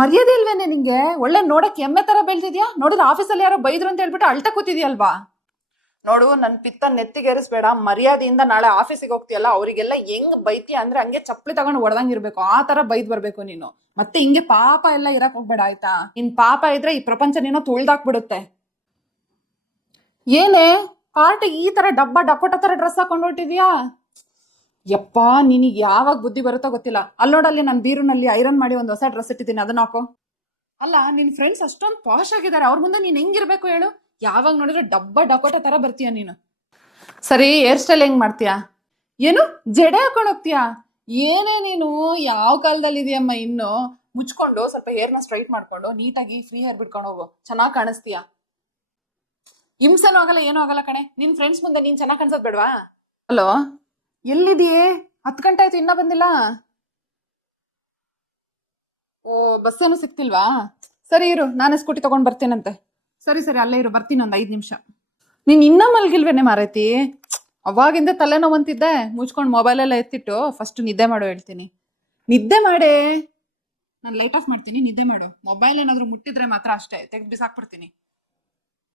ಮರ್ಯಾದೆ ಇಲ್ವೇನೆ ನಿಂಗೆ? ಒಳ್ಳೆ ನೋಡಕ್ ಎಮ್ಮೆ ತರ ಬೆಳ್ದಿದ್ಯಾ. ನೋಡಿದ್ರೆ ಆಫೀಸಲ್ಲಿ ಯಾರೋ ಬೈದ್ರು ಅಂತ ಹೇಳ್ಬಿಟ್ಟು ಅಳ್ಟ ಕೂತಿದ್ಯಲ್ವಾ? ನೋಡು, ನನ್ ಪಿತ್ತ ನೆತ್ತಿಗೇರಿಸ್ಬೇಡ. ಮರ್ಯಾದೆಯಿಂದ ನಾಳೆ ಆಫೀಸಿಗೆ ಹೋಗ್ತೀಯಲ್ಲ, ಅವರಿಗೆಲ್ಲ ಹೆಂಗ್ ಬೈತೀಯ ಅಂದ್ರೆ ಹಂಗೆ ಚಪ್ಪಲಿ ತಗೊಂಡು ಹೊಡೆದಂಗ್ ಇರ್ಬೇಕು. ಆ ತರ ಬೈದ್ ಬರ್ಬೇಕು ನೀನು. ಮತ್ತೆ ಹಿಂಗೆ ಪಾಪ ಎಲ್ಲ ಇರಕ್ ಹೋಗ್ಬೇಡ ಆಯ್ತಾ? ನಿನ್ ಪಾಪ ಇದ್ರೆ ಈ ಪ್ರಪಂಚ ನೀನು ತುಳ್ದಾಕ್ಬಿಡುತ್ತೆ. ಏನೇ ಪಾರ್ಟಿಗೆ ಈ ತರ ಡಕೋಟ ತರ ಡ್ರೆಸ್ ಹಾಕೊಂಡು ಹೊರಟಿದ್ಯಾ? ಯಪ್ಪಾ, ನಿನಗೆ ಯಾವಾಗ ಬುದ್ಧಿ ಬರುತ್ತೋ ಗೊತ್ತಿಲ್ಲ. ಅಲ್ಲಿ ನೋಡಲ್ಲಿ ನನ್ನ ಬೀರುನಲ್ಲಿ ಐರನ್ ಮಾಡಿ ಒಂದು ಹೊಸ ಡ್ರೆಸ್ ಇಟ್ಟಿದ್ದೀನಿ, ಅದನ್ನ ಹಾಕೋ. ಅಲ್ಲ, ನಿನ್ ಫ್ರೆಂಡ್ಸ್ ಅಷ್ಟೊಂದು ಪಾಶ್ ಆಗಿದ್ದಾರೆ, ಅವ್ರ ಮುಂದೆ ನೀನ್ ಹೆಂಗಿರ್ಬೇಕು ಹೇಳು? ಯಾವಾಗ ನೋಡಿದ್ರೆ ಡಕೋಟ ತರ ಬರ್ತೀಯ ನೀನು. ಸರಿ, ಹೇರ್ ಸ್ಟೈಲ್ ಹೆಂಗ್ ಮಾಡ್ತೀಯಾ? ಏನು ಜಡೆ ಹಾಕೊಂಡು ಹೋಗ್ತೀಯಾ? ಏನೇ ನೀನು, ಯಾವ ಕಾಲದಲ್ಲಿ ಇದೆಯಮ್ಮ ಇನ್ನು? ಮುಚ್ಕೊಂಡು ಸ್ವಲ್ಪ ಹೇರ್ನ ಸ್ಟ್ರೈಟ್ ಮಾಡ್ಕೊಂಡು ನೀಟಾಗಿ ಫ್ರೀ ಹೇರ್ ಬಿಟ್ಕೊಂಡು ಹೋಗು, ಚೆನ್ನಾಗಿ ಕಾಣಿಸ್ತೀಯ. ಹಿಂಸೆನೂ ಆಗಲ್ಲ, ಏನೂ ಆಗಲ್ಲ ಕಣೆ. ನಿನ್ ಫ್ರೆಂಡ್ಸ್ ಮುಂದೆ ನೀನ್ ಚೆನ್ನಾಗಿ ಕಾಣಿಸೋದ್ ಬೇಡವಾ? ಹಲೋ, ಎಲ್ಲಿದೆಯೇ? 10 ಗಂಟೆ ಆಯ್ತು, ಇನ್ನ ಬಂದಿಲ್ಲ. ಓ, ಬಸ್ ಏನು ಸಿಕ್ತಿಲ್ವಾ? ಸರಿ ಇರು, ನಾನೇ ಸ್ಕೂಟಿ ತಗೊಂಡ್ ಬರ್ತೇನಂತೆ. ಸರಿ ಸರಿ, ಅಲ್ಲೇ ಇರು, ಬರ್ತೀನಿ ಒಂದ್ 5 ನಿಮಿಷ. ನೀನ್ ಇನ್ನ ಮಲ್ಗಿಲ್ವೇನೆ ಮಾರೈತಿ? ಅವಾಗಿಂದ ತಲೆನೋವಂತಿದ್ದೆ. ಮುಚ್ಕೊಂಡು ಮೊಬೈಲ್ ಎಲ್ಲ ಎತ್ತಿಟ್ಟು ಫಸ್ಟ್ ನಿದ್ದೆ ಮಾಡು ಹೇಳ್ತೀನಿ. ನಿದ್ದೆ ಮಾಡೇ. ನಾನು ಲೈಟ್ ಆಫ್ ಮಾಡ್ತೀನಿ, ನಿದ್ದೆ ಮಾಡು. ಮೊಬೈಲ್ ಏನಾದ್ರು ಮುಟ್ಟಿದ್ರೆ ಮಾತ್ರ ಅಷ್ಟೇ ತೆಗ್ದು ಬಿಸಾಕ್ಬಿಡ್ತೀನಿ.